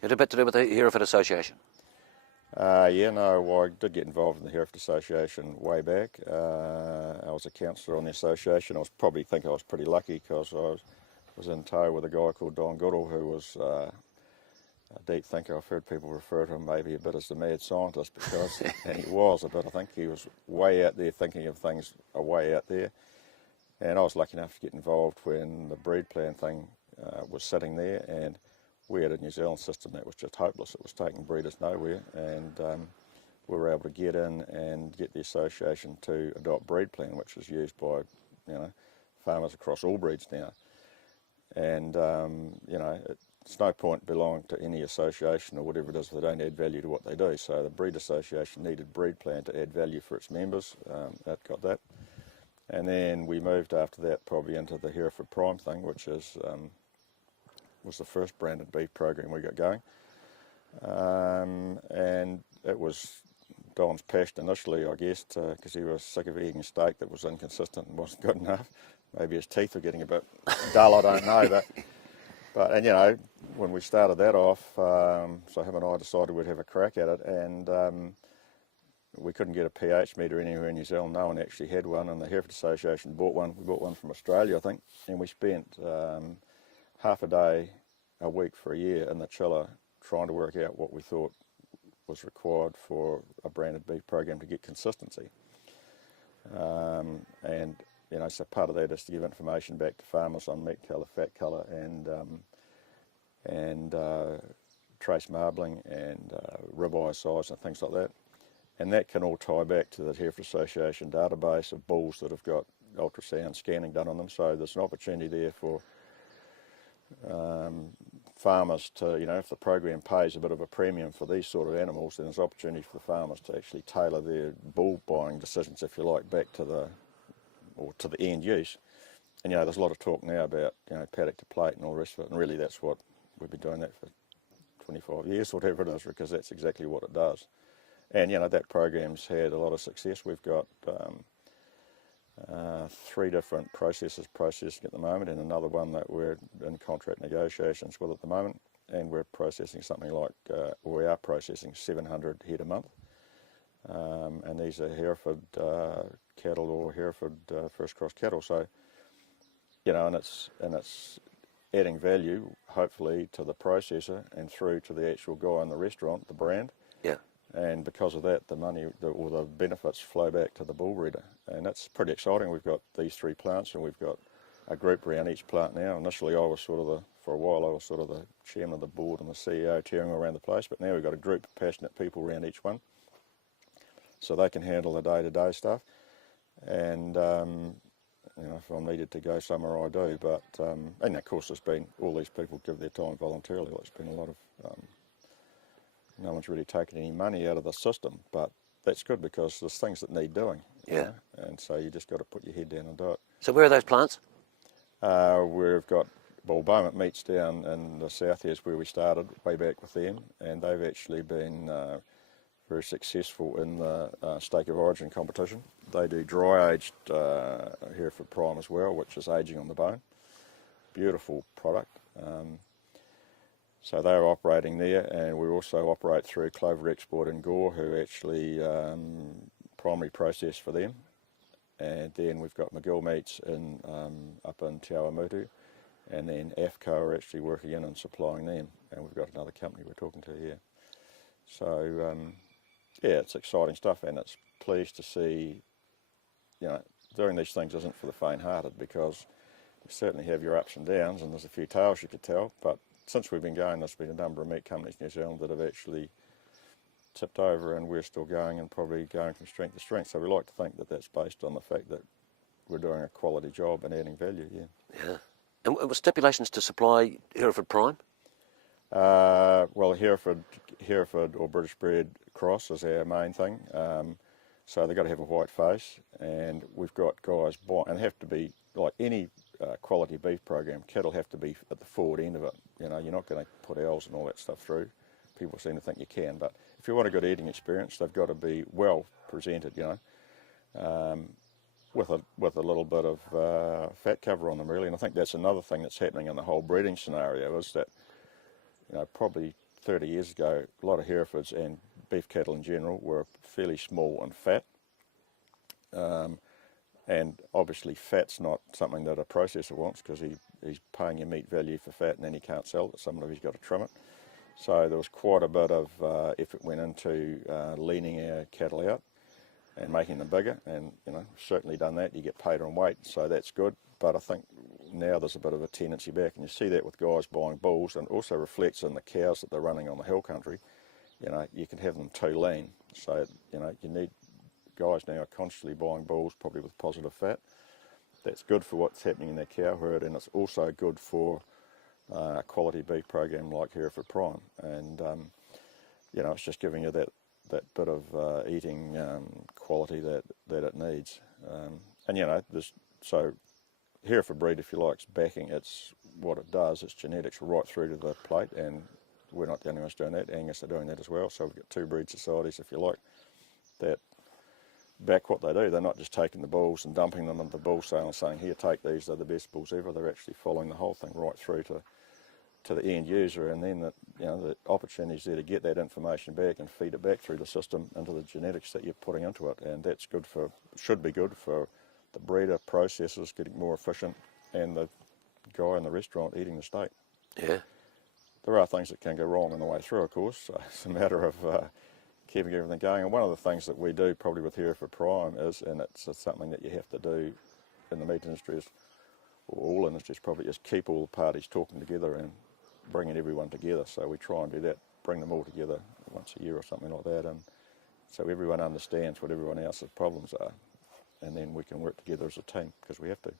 Had a bit to do with the Hereford Association? Yeah, no, well, I did get involved in the Hereford Association way back. I was a councillor on the association. I was pretty lucky because I was in tow with a guy called Don Goodall, who was a deep thinker. I've heard people refer to him maybe a bit as the mad scientist because, and he was a bit, I think he was way out there thinking of things way out there. And I was lucky enough to get involved when the breed plan thing was sitting there, and we had a New Zealand system that was just hopeless. It was taking breeders nowhere, and we were able to get in and get the association to adopt breed plan, which is used by farmers across all breeds now. And it's no point belonging to any association or whatever it is if they don't add value to what they do. So the breed association needed breed plan to add value for its members. That got that. And then we moved after that probably into the Hereford Prime thing, which was the first branded beef program we got going. And it was Don's passion initially, I guess, because he was sick of eating steak that was inconsistent and wasn't good enough. Maybe his teeth were getting a bit dull, I don't know. But when we started that off, so him and I decided we'd have a crack at it, and we couldn't get a pH meter anywhere in New Zealand. No one actually had one, and the Hereford Association bought one. We bought one from Australia, I think, and we spent half a day a week for a year in the chiller trying to work out what we thought was required for a branded beef program to get consistency. So part of that is to give information back to farmers on meat colour, fat colour, and trace marbling and ribeye size and things like that. And that can all tie back to the Hereford Association database of bulls that have got ultrasound scanning done on them. So there's an opportunity there for farmers to, if the program pays a bit of a premium for these sort of animals, then there's opportunity for the farmers to actually tailor their bull buying decisions, if you like, back to the end use. And there's a lot of talk now about paddock to plate and all the rest of it, and really that's what we've been doing that for 25 years, whatever it is, because that's exactly what it does. And that program's had a lot of success. We've got 3 different processors processing at the moment, and another one that we're in contract negotiations with at the moment, and we're processing something like, we are processing 700 head a month, and these are Hereford cattle or Hereford first cross cattle. So and it's adding value hopefully to the processor and through to the actual guy in the restaurant, the brand. Yeah. And because of that, the money or the benefits flow back to the bull breeder, and that's pretty exciting. We've got these 3 plants, and we've got a group around each plant now. Initially, I was for a while, I was sort of the chairman of the board and the CEO, tearing around the place. But now we've got a group of passionate people around each one, so they can handle the day-to-day stuff. And if I'm needed to go somewhere, I do. But and of course, there's been all these people give their time voluntarily. There's been a lot of no one's really taken any money out of the system, but that's good because there's things that need doing. Yeah. And so you just got to put your head down and do it. So where are those plants? We've got Beaumont Meats down in the south. Here's where we started way back with them, and they've actually been very successful in the Steak of Origin competition. They do dry-aged Hereford Prime as well, which is aging on the bone. Beautiful product. So they're operating there, and we also operate through Clover Export in Gore, who actually primary process for them. And then we've got McGill Meats up in Te Awamutu, and then AFCO are actually working in and supplying them, and we've got another company we're talking to here. So it's exciting stuff, and it's pleased to see, doing these things isn't for the faint-hearted, because you certainly have your ups and downs, and there's a few tales you could tell, but since we've been going, there's been a number of meat companies in New Zealand that have actually tipped over, and we're still going and probably going from strength to strength. So we like to think that that's based on the fact that we're doing a quality job and adding value, Yeah. And were stipulations to supply Hereford Prime? Well, Hereford or British bred cross is our main thing. So they've got to have a white face, and we've got guys buying, and have to be, like any quality beef program, cattle have to be at the forward end of it. You're not going to put owls and all that stuff through. People seem to think you can, but if you want a good eating experience, they've got to be well presented, with a little bit of fat cover on them, really. And I think that's another thing that's happening in the whole breeding scenario, is that probably 30 years ago, a lot of Herefords and beef cattle in general were fairly small and fat. And obviously fat's not something that a processor wants, because he's paying you meat value for fat and then he can't sell it. Somebody's got to trim it. So there was quite a bit of effort went into leaning our cattle out and making them bigger, and certainly done that. You get paid on weight, so that's good. But I think now there's a bit of a tendency back, and you see that with guys buying bulls, and also reflects in the cows that they're running on the hill country. You can have them too lean, so you need guys now are constantly buying bulls, probably with positive fat. That's good for what's happening in their cow herd, and it's also good for a quality beef program like Hereford Prime. And it's just giving you that bit of eating quality that it needs. So Hereford breed, if you like, is backing. It's what it does. It's genetics right through to the plate, and we're not the only ones doing that. Angus are doing that as well. So we've got two breed societies, if you like, that back what they do. They're not just taking the bulls and dumping them into the bull sale and saying, here, take these, they're the best bulls ever. They're actually following the whole thing right through to the end user, and then the opportunities there to get that information back and feed it back through the system into the genetics that you're putting into it. And that's good should be good for the breeder, processors getting more efficient, and the guy in the restaurant eating the steak. Yeah. There are things that can go wrong on the way through, of course. So it's a matter of keeping everything going. And one of the things that we do probably with Hereford Prime is, and it's something that you have to do in the meat industry, or all industries probably, is keep all the parties talking together and bringing everyone together. So we try and do that, bring them all together once a year or something like that, and so everyone understands what everyone else's problems are, and then we can work together as a team, because we have to.